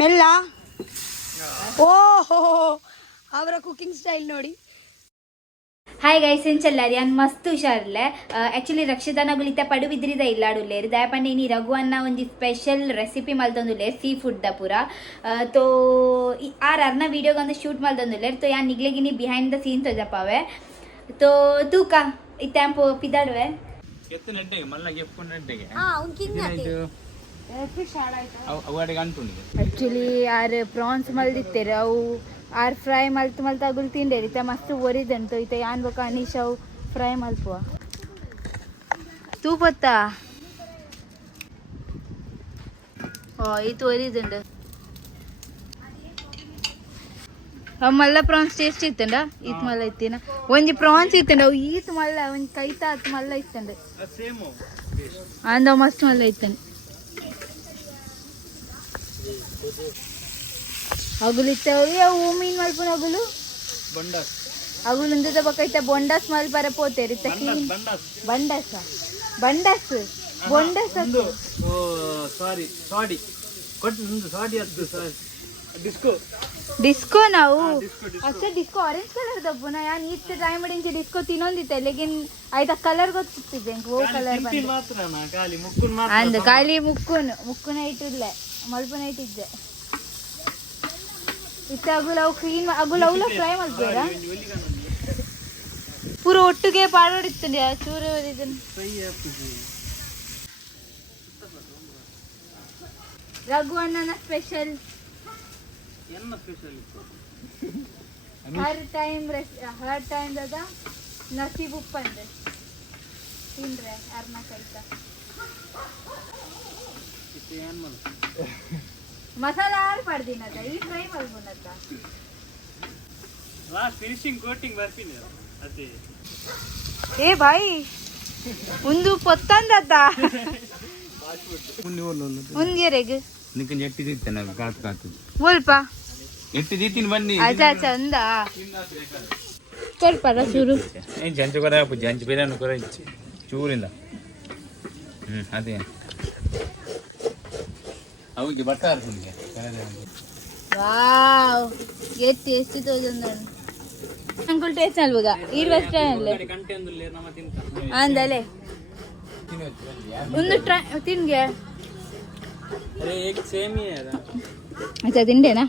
ಮೆಲ್ಲ. ಓಹೋ, ಅವರ ಕುಕಿಂಗ್ ಸ್ಟೈಲ್ ನೋಡಿ. ಹಾಯ್ ಗೈಸ್, ಎಂಚಲ್ಲಾರಿ ನಾನು ಮಸ್ತ್ ಹುಷಾರಿಲ್ಲ. ಆ್ಯಕ್ಚುಲಿ ರಕ್ಷದಾನಗುಲಿತ ಪಡುವಿದ್ರಿದ ಇಲ್ಲಾಡುಲ್ಲೇರು ದಯಪಂಡ ಇನಿ ರಘುವನ್ನ ಒಂದು ಸ್ಪೆಷಲ್ ರೆಸಿಪಿ ಮಲ್ತೊಂದುಲ್ಲೇರು ಸೀ ಫುಡ್ ಪೂರ. ತೋ ಅರ್ನ ವೀಡಿಯೋಗೆ ಒಂದು ಶೂಟ್ ಮಲ್ತೊಂದುಲ್ಲೇರು. ತೋ ಯಾನ್ ನಿಗ್ಲೆಗಿನಿ ಬಿಹೈಂಡ್ ದ ಸೀನ್ ತೋಜಪ್ಪವೆ. ತೋ ತೂಕ ಇತ್ಯಾಂಪು ಪಿದಾಡುವೆ ಆ್ಯಕ್ಚುಲಿ ಆರು ಪ್ರಾನ್ಸ್ ಮಲ್ದಿತ್ತೇರು ಅವು ಆರು ಫ್ರೈ ಮಲ್ತು ಅಗುಲ್ ತಿಂಡೇರಿ ಇತ್ತ ಮಸ್ತ್ ಒರಿದಂಟು ಇತ್ತ ಯಾನ್ ಬೇಕು ಅನೀಶ್ ಅವು ಫ್ರೈ ಮಲ್ಪುವ ತೂಪತ್ತಾ ಈತು ಒರಿದಂಡು ಮಲ್ಲ ಪ್ರಾನ್ಸ್ ಟೇಸ್ಟ್ ಇತ್ತಂಡ ಈತ್ ಮಲ್ಲ ಇತ್ತಿನ ಒಂಜಿ ಪ್ರಾನ್ಸ್ ಇತ್ತಂಡ ಅವು ಈತ್ ಮಲ್ಲ ಒಂಜಿ ಕೈತ ಹತ್ತು ಮಲ್ಲ ಇತ್ತಂಡ ಅಂದ ಮಸ್ತ್ ಮಲ್ಲ ಇತ್ತಂಡ ಅಗುಲು ಇತ್ತವೆ ಅವು ಮೀನ್ ಮಲ್ಪುನ ಅಗುಲು ಅಗುಲು ಉಂದದ ಬಕ್ಕ ಬೊಂಡಸ್ ಮಲ್ಪರ ಪೋತೇರಿ ಇತ್ತ ಕ್ಲೀನ್ ಬಂಡಸ್ ಬಂಡಸ್ ಬೊಂಡಸ್ ಡಿಸ್ಕೋ ನಾವು ಅಷ್ಟೇ ಡಿಸ್ಕೋ ಆರೆಂಜ್ ಕಲರ್ ದಬ್ಬುನ ಯಾನ್ ಇತ್ತು ಟ್ರೈ ಮಾಡಿ ಡಿಸ್ಕೋ ತಿನ್ನೊಂದಿತ್ತೆ ಲೆಗಿನ್ ಆಯ್ತ ಕಲರ್ ಗೊತ್ತಿದ್ದೆ ಓ ಕಲರ್ ಅಂದ ಖಾಲಿ ಮುಕ್ಕುನ ಇಟ್ಟಿಲ್ಲ ಮಲ್ಪುನ ಇಟ್ಟಿದ್ದೆ ಇತ್ತ ಅಗುಲ ಅವು ಕ್ಲೀನ್ ಅಗುಲ ಅವಲ ಫ್ರೈ ಮಾಡ್ಬೇಡ ಪೂರ ಒಟ್ಟಿಗೆ ಪಾಡೋಡಿತ್ತಂడి ಚೂರು ಇದನ್ನು ರಘು ಅಣ್ಣನ ಸ್ಪೆಷಲ್ ಹರ್ ಟೈಮ್ ದಾದ ನಸೀಬ್ ಉಪ್ಪಂದ್ರೆ ತಿಂದ್ರೆ ಅರ್ನ ಕೈತ ಮಸಾಲಾ ಯಾರು ಪಡ್ದಿನದ ಈ ಫ್ರೈ ಮಲ್ಪುನದ ಫಿನಿಶಿಂಗ್ ಕೋಟಿಂಗ್ ಬರ್ತೀನಿ ಅದೇ ಏ ಬಾಯಿ ಒಂದು ಪೊತ್ತಂದದ ಒಂದೆರೆಗ್ ನಿಕನ್ ಎಟ್ಟಿ ದಿತ್ತನ ಕಾತ್ ಕಾತು ಸ್ವಲ್ಪ ಎಟ್ಟಿ ದಿತ್ತಿನ ಬನ್ನಿ ಅಜಾ ಚಂದ ಸ್ವಲ್ಪ ಚೂರು ಏನ್ ಜಂಚು ಕೊರ ಜಂಚು ಬೇರೆನು ಕೊರ ಚೂರಿಂದ ಅದೇ ಅವಿಗೆ ಬಟ್ಟಾರ ನಿಮಗೆ ವಾವ್ ಏ ಟೇಸ್ಟಿ ತೋಜಂದಣ್ಣ ಅಂಕಲ್ ಟೇಸ್ಟ್ ಅಲ್ವಾಗ ಈ ರೆಸ್ಟೋರೆಂಟ್ ಅಂದಲೆ ಒಂದು ಟ್ರೈ ತಿನ್ಗೆ अच्छा ತಿಂಡೆ ನಾ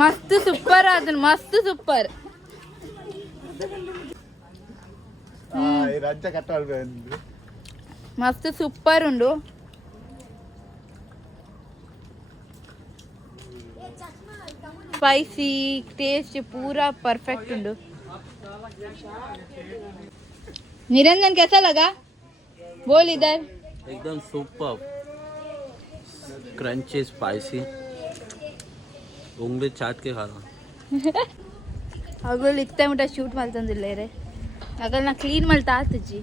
ಮಸ್ತ್ ಸೂಪರ್ ಅದನ್ನ ಮಸ್ತ್ ಸೂಪರ್ ಮಸ್ತ್ ಸೂಪರ್ ಉಂಡು ಸ್ಪೈಸಿ ಟೇಸ್ಟ್ ಪೂರಾ परफेक्ट ಉಂಡು निरंजन कैसा लगा बोल इधर एकदम सुपर क्रंची स्पाइसी उंगली चाट के खा रहा अगल इतना मोटा शूट मल्तंदिल्ले रे अगल ना क्लीन मल्ता आतजी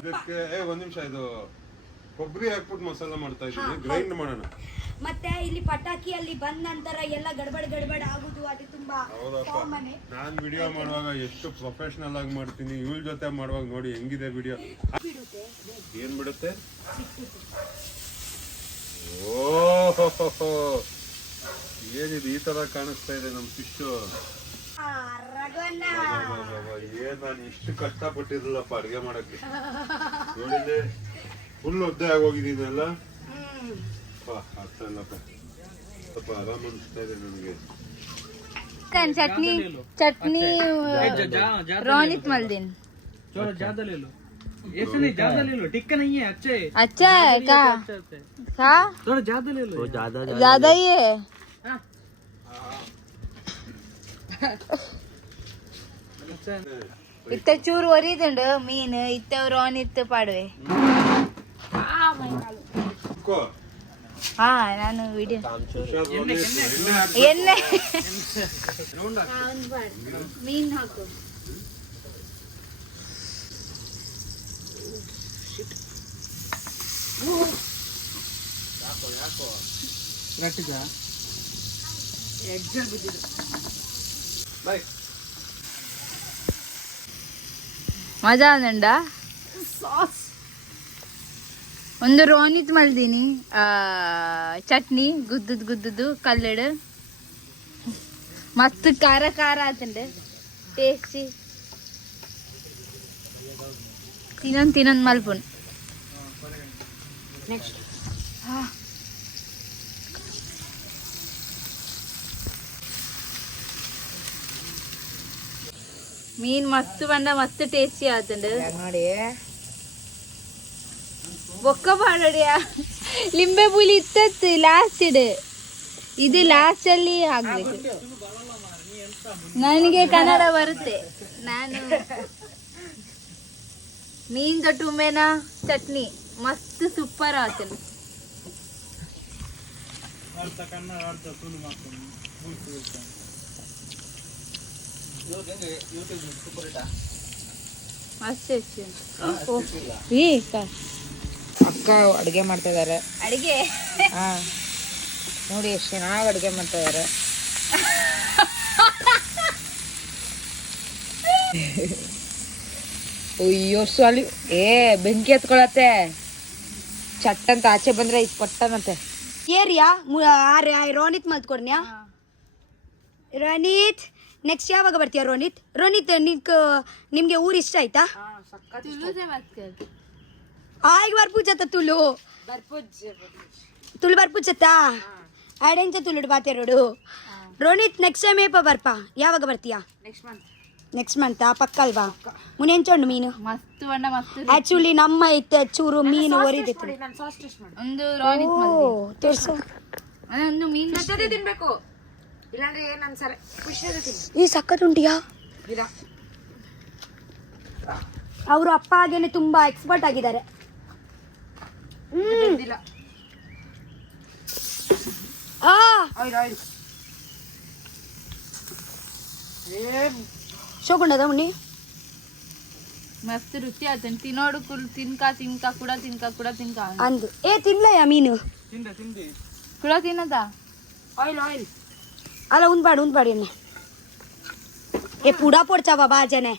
ಇದಕ್ಕೆ ಒಂದು ನಿಮಿಷ ಇದು ಕೊಬ್ಬರಿ ಹಾಕ್ಬಿಟ್ಟು ಮಸಾಲಾ ಮಾಡ್ತಾ ಇದ್ದೀನಿ ಗ್ರೈಂಡ್ ಮಾಡೋಣ ಮತ್ತೆ ಇಲ್ಲಿ ಪಟಾಕಿ ಅಲ್ಲಿ ಬಂದ ನಂತರ ಎಲ್ಲ ಗಡಬಡ ಆಗುದು ಅದು ತುಂಬಾ ಕಾಮನ್. ನಾನು ವಿಡಿಯೋ ಮಾಡುವಾಗ ಎಷ್ಟು ಪ್ರೊಫೆಷನಲ್ ಆಗಿ ಮಾಡ್ತೀನಿ, ಇವಳ ಜೊತೆ ಮಾಡುವಾಗ ನೋಡಿ ಹೆಂಗಿದೆ ವಿಡಿಯೋ. ಏನ್ ಬಿಡುತ್ತೆ? ಓಹೋ ಏನಿದು ಈ ತರ ಕಾಣಿಸ್ತಾ ಇದೆ ನಮ್ ಫಿಶ್. ಏನ್ ನಾನು ಇಷ್ಟು ಕಷ್ಟಪಟ್ಟಿರಲಿಲ್ಲಪ್ಪ ಅಡ್ಗೆ ಮಾಡಕ್ಕೆ. ನೋಡಿದ್ರೆ ಫುಲ್ ಒದ್ದೆ ಆಗೋಗಿದ್ದೀನಲ್ಲ. ಸ್ವಲ್ಪ ಆರಾಮ್ ಅನಿಸ್ತಾ ಇದೆ ನನಗೆ. चटनी चटनी रोनित मलदिन थोड़ा ज्यादा ले लो, ऐसे नहीं ज्यादा ले लो, टिक्का नहीं है, अच्छा है का थोड़ा ज्यादा ले लो, ज्यादा ही है. ಇತ್ತ ಚೂರು ಒರಿದುಂಡು ಮೀನು ಇತ್ತ ರೋನಿತ್ ಪಾಡುವೆ. ಹಾ ನಾನು ವಿಡಿಯೋ ಎಣ್ಣೆ ಮೀನ್ ಹಾಕು. ಮಜಾ ಆದಂಡ ಒಂದು ರೋನಿತ್ ಮಲ್ದೀನಿ ಚಟ್ನಿ ಗುದ್ದುದು ಕಲ್ಲಡು ಮಸ್ತ್ ಖಾರ ಖಾರ ಆತಂಡು ಟೇಸ್ಟಿ ತಿನ್ನೊಂದು ಮಲ್ಪುನ್ ನೆಕ್ಸ್ಟ್ ಮೀನ್ ಮಸ್ತ್ ಬಂಡ ಮಸ್ತ್ ಟೇಸ್ಟಿ ಆತಂಡು ನೋಡಿ ಬೊಕ್ಕ ಮಾಡಡಿಯ ಲಿಂಬೆ ಪುಲಿ ಇತ್ತತ್ತು ಲಾಸ್ಟ್ ಇದು ಲಾಸ್ಟ್ ಅಲ್ಲಿ ಆಗ್ಬೇಕು. ನನಗೆ ಕನ್ನಡ ಬರುತ್ತೆ. ನಾನು ಮೀನ್ ತೊಟ್ಟುಂಬೆನ ಚಟ್ನಿ ಮಸ್ತ್ ಸೂಪರ್ ಆತನು. ಮಸ್ತ್ ಅಕ್ಕ ಅಡುಗೆ ಮಾಡ್ತಾ ಇದಾರೆ. ಅಡಿಗೆ ಹಾ ನೋಡಿ ಎಷ್ಟು ಚೆನ್ನಾಗಿ ಅಡುಗೆ ಮಾಡ್ತಾ ಇದಾರೆ. ಅಯ್ಯೋ ಅಲ್ಲಿ ಬೆಂಕಿ ಹತ್ಕೊಳತ್ತೆ. ಚಟ್ ಅಂತ ಆಚೆ ಬಂದ್ರೆ ಇದು ಪಟ್ಟನಂತೆ. ಏರಿಯಾ ರೋನಿತ್ ಮಲ್ತ್ಕೊಡ್ನ್ಯಾ ರೋನಿತ್ ನೆಕ್ಸ್ಟ್ ಯಾವಾಗ ಬರ್ತೀಯ ರೋನಿತ್? ರೋನಿತ್ ನಿಮ್ಗೆ ಊರು ಇಷ್ಟ ಆಯ್ತಾ? ಆಯ್ಗ ಬರ್ಪೂಜತ್ತ ತುಳು ಬರ್ಪೂಜತ್ತಾ ಆಡೆಂಚ ತುಳುಡು ಬಾತೇರೋಡು. ರೋನಿತ್ ನೆಕ್ಸ್ಟ್ ಟೈಮ್ ಏಪ ಬರ್ಪಾ ಯಾವಾಗ ಬರ್ತೀಯಾ? ನೆಕ್ಸ್ಟ್ ಮಂತ್ ಪಕ್ಕ ಅಲ್ವಾ? ಮುನೆಂಚೊಂಡು ಮೀನು ಮಸ್ತ್ ಬಣ್ಣ ಮಸ್ತ್ ಆಕ್ಚುಲಿ ನಮ್ಮ ಇತ್ತೆ ಚೂರು ಮೀನು ಒರಿದಿತ್ತು. ಒಂದು ರೋನಿತ್ ತೋರ್ಸು ಒಂದು ಮೀನ್ ತಿನ್ಬೇಕು ಇಲ್ಲಾಂದ್ರೆ ಏನ್ ಅನ್ಸಲ್ಲ. ಈ ಸಖತ್ ಉಂಟಿಯಾ? ಅವರು ಅಪ್ಪ ಹಾಗೇನೆ ತುಂಬಾ ಎಕ್ಸ್ಪರ್ಟ್ ಆಗಿದ್ದಾರೆ. ಶೋಕೊಂಡದ ಮುನ್ನಿ ಮಸ್ತ್ ರುಚಿ ಆತನ್ ತಿನ್ನೋಡು ತಿನ್ಕ ಕೂಡ ಅಂದು ತಿನ್ಲಯ್ಯ ಮೀನು ಕೂಡ ತಿನ್ನದ ಅಲ್ಲ ಉಂದ್ಬಾಡಿ ಎಣ್ಣೆ ಪುಡಾ ಪೊಡ್ಚಾವ ಬಾಜನೆ.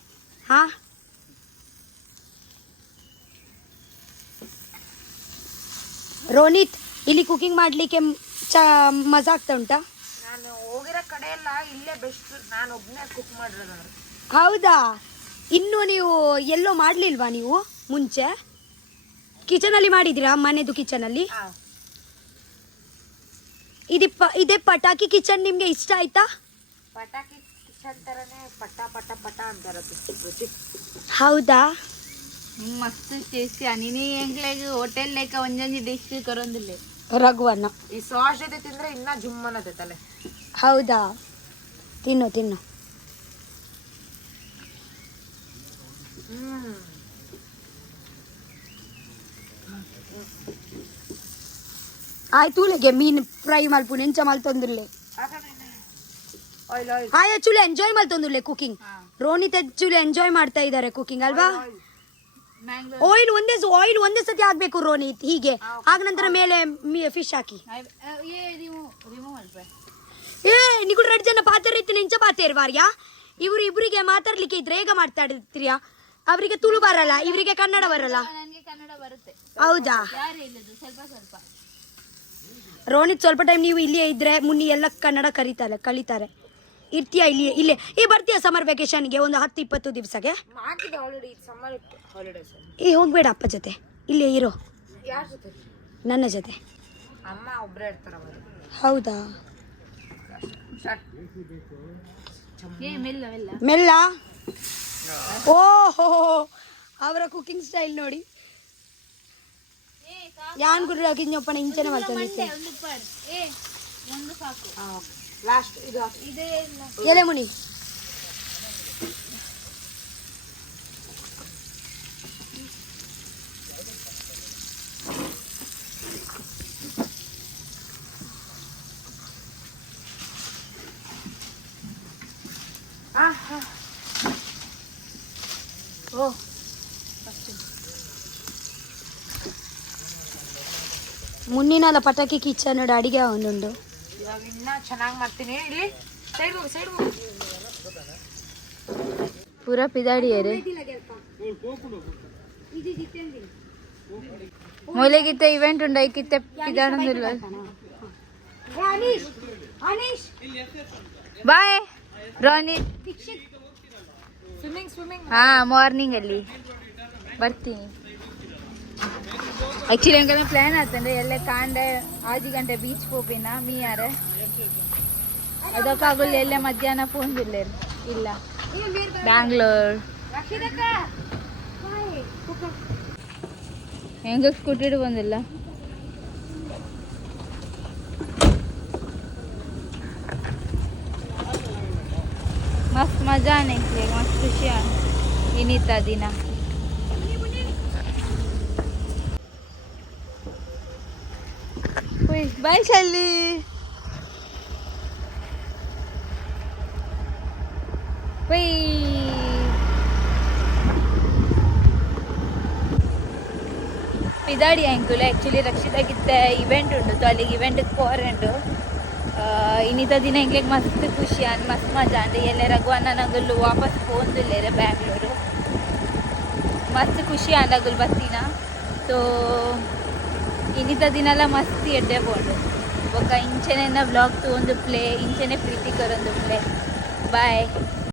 ಹಾ ರೋನಿತ್ ಇಲ್ಲಿ ಕುಕಿಂಗ್ ಮಾಡ್ಲಿಕ್ಕೆ ಮಜಾ ಆಗ್ತಾ ಉಂಟಾ? ನಾನು ಹೋಗಿರೋ ಕಡೆ ಎಲ್ಲ ಇಲ್ಲೇ ಬೆಸ್ಟ್. ನಾನು ಒಬ್ಬನೇ ಕುಕ್ ಮಾಡಿರೋದು. ಹೌದಾ? ಇನ್ನು ನೀವು ಎಲ್ಲೋ ಮಾಡ್ಲಿಲ್ವಾ ನೀವು ಮುಂಚೆ? ಕಿಚನಲ್ಲಿ ಮಾಡಿದಿರಾ? ಮನೆದು ಕಿಚನಲ್ಲಿ ಇದೇ ಪಟಾಕಿ ಕಿಚನ್ ನಿಮ್ಗೆ ಇಷ್ಟ ಆಯ್ತಾ? ಪಟಾಕಿ ಕಿಚನ್ ತರನೇ ಪಟ ಅಂತಾರದು. ಹೌದಾ? ಮಸ್ತ್ ಟೇಸ್ಟಿ ನೀನು ಎಂಗ್ಲೆಗ್ ಹೋಟೆಲ್ ಲೇಕ ಒಂದೊಂದು ಡಿಶ್ ಕರೊಂದಿಲ್ಲ ರಘುವನ್ನ ಈ ಸಾಸ್ ಜೊತೆ ತಿಂದ್ರೆ ಇನ್ನ ಜುಮ್ಮನದೆ ತಲೆ. ಹೌದಾ? ತಿನ್ನು ಆಯ್ತು ಉಲೆಗೆ ಮೀನು ಫ್ರೈ ಮಲ್ಪುನ್ ಎಂಚ ಮಲ್ತೊಂದುಲ್ಲೆ ಆಕ್ಚುಲಿ ಎಂಜಾಯ್ ಮಲ್ತೊಂದುಲ್ಲೆ ಕುಕಿಂಗ್. ರೋನಿತ್ ಆಕ್ಚುಲಿ ಎಂಜಾಯ್ ಮಾಡ್ತಾ ಇದ್ದಾರೆ ಕುಕಿಂಗ್ ಅಲ್ವಾ? ಆಯಿಲ್ ಒಂದೇ ಸತಿ ಹಾಕ್ಬೇಕು ರೋನಿತ್. ಹೀಗೆ ಆಗ ನಂತರ ಮೇಲೆ ಫಿಶ್ ಹಾಕಿ. ನೀವು 2 ಜನ ಪಾತೇರ್ತೀನಿ ಇಂಚ ಪಾತೇರ್ವಾರ್ಯಾ? ಇವರು ಇಬ್ಬರಿಗೆ ಮಾತಾಡ್ಲಿಕ್ಕೆ ಇದ್ರೆ ಹೇಗ ಮಾತಾಡ್ತೀರಾ? ಅವರಿಗೆ ತುಳು ಬರಲ್ಲ, ಇವರಿಗೆ ಕನ್ನಡ ಬರಲ್ಲ. ಹೌದಾ? ರೋನಿತ್ ಸ್ವಲ್ಪ ಟೈಮ್ ನೀವು ಇಲ್ಲೇ ಇದ್ರೆ ಮುನ್ನಿ ಎಲ್ಲ ಕನ್ನಡ ಕಲಿತಾರೆ. ಇರ್ತೀಯಾ ಇಲ್ಲೇ ಬರ್ತೀಯಾ ಸಮರ್ ವೆಕೇಶನ್ಗೆ ಒಂದು 10-20 ದಿವಸಕ್ಕೆ? ಹೋಗ್ಬೇಡ ಅಪ್ಪ ಜೊತೆ, ಇಲ್ಲೇ ಇರೋ. ನನ್ನ ಜೊತೆ. ಅಮ್ಮ ಒಬ್ಬರೇ ಇರ್ತಾರ. ಹೌದಾ? ಮೆಲ್ಲ. ಓಹೋ ಅವರ ಕುಕಿಂಗ್ ಸ್ಟೈಲ್ ನೋಡಿ. ಯಾನ್ ಗುಡ್ರೊಪ್ಪನ ಇಂಚನೆ ಮಾಡ್ತಾನೆ. ಎಲೆ ಮುನಿ ಮುನ್ನಿನಲ್ಲ ಪಟಾಕಿ ಕಿಚನ್ ಅಡಿಗೆ ಒಂದುಂಡು. ಇವಾಗ ಇನ್ನ ಚೆನ್ನಾಗಿ ಮಾಡ್ತೀನಿ. ಇಲ್ಲಿ ಸೈಡ್ ಹೋಗು ಪೂರಾ ಪಿದಾಡಿಯರೆ ಮೂಲೆಗಿತ್ತೆ ಇವೆಂಟ್ ಉಂಡ ಐಕಿತ್ತೆ ಪಿದಾಡಂದಿಲ್ಲ ಅನೀಶ್ ಅನೀಶ್ ಬಾಯ್ ರೋನಿ ಹಾ ಮಾರ್ನಿಂಗ್ ಅಲ್ಲಿ ಬರ್ತೀನಿ ಆಕ್ಚುಲಿ ಎಂಕಲ್ನ ಪ್ಲಾನ್ ಆತಂದ್ರೆ ಎಲ್ಲ ಕಾಂಡೆ 6 ಗಂಟೆ ಬೀಚ್ ಹೋಪಿನ ಮೀಯಾರ ಅದಕ್ಕಾಗಲ್ಲ ಎಲ್ಲ ಮಧ್ಯಾಹ್ನ ಪೋಂದಿಲ್ಲ ಇಲ್ಲ ಬ್ಯಾಂಗ್ಳೂರ್ ಹೆಂಗ ಸ್ಕೂಟಿಡ್ ಬಂದಿಲ್ಲ मस्त मजा आने के लिए मस्त खुशियाँ इनिता दिना बाय शैली पिदाड़ी अंकुल एक्चुअली रक्षिता कित्ते इवेंट उंडु तो अल्लिगे इवेंट पोरेंडु ಇನ್ನಿತ ದಿನ ಹಿಂಗೆ ಮಸ್ತ್ ಖುಷಿ ಮಸ್ತ್ ಮಜಾ ಅಂಡೆ ಎಲ್ಲ ರಘುವನ್ನ ನಗಲು ವಾಪಸ್ ಹೋಂದಿಲ್ಲೇರೆ ಬ್ಯಾಂಗ್ಳೂರು ಮಸ್ತ್ ಖುಷಿ ಅಂಡಗುಲ್ ಬತ್ತಿನ ಸೊ ಇನ್ನಿತ ದಿನ ಎಲ್ಲ ಮಸ್ತ್ ಎಡ್ಡೆ ಬೋಂಡು ಬೊಕ್ಕ ಇಂಚೆನೆ ಬ್ಲಾಗ್ ತೊಗೊಂಡು ಪ್ಲೇ ಇಂಚೆನೆ ಪ್ರೀತಿ ಕರೊಂದು ಪ್ಲೇ ಬಾಯ್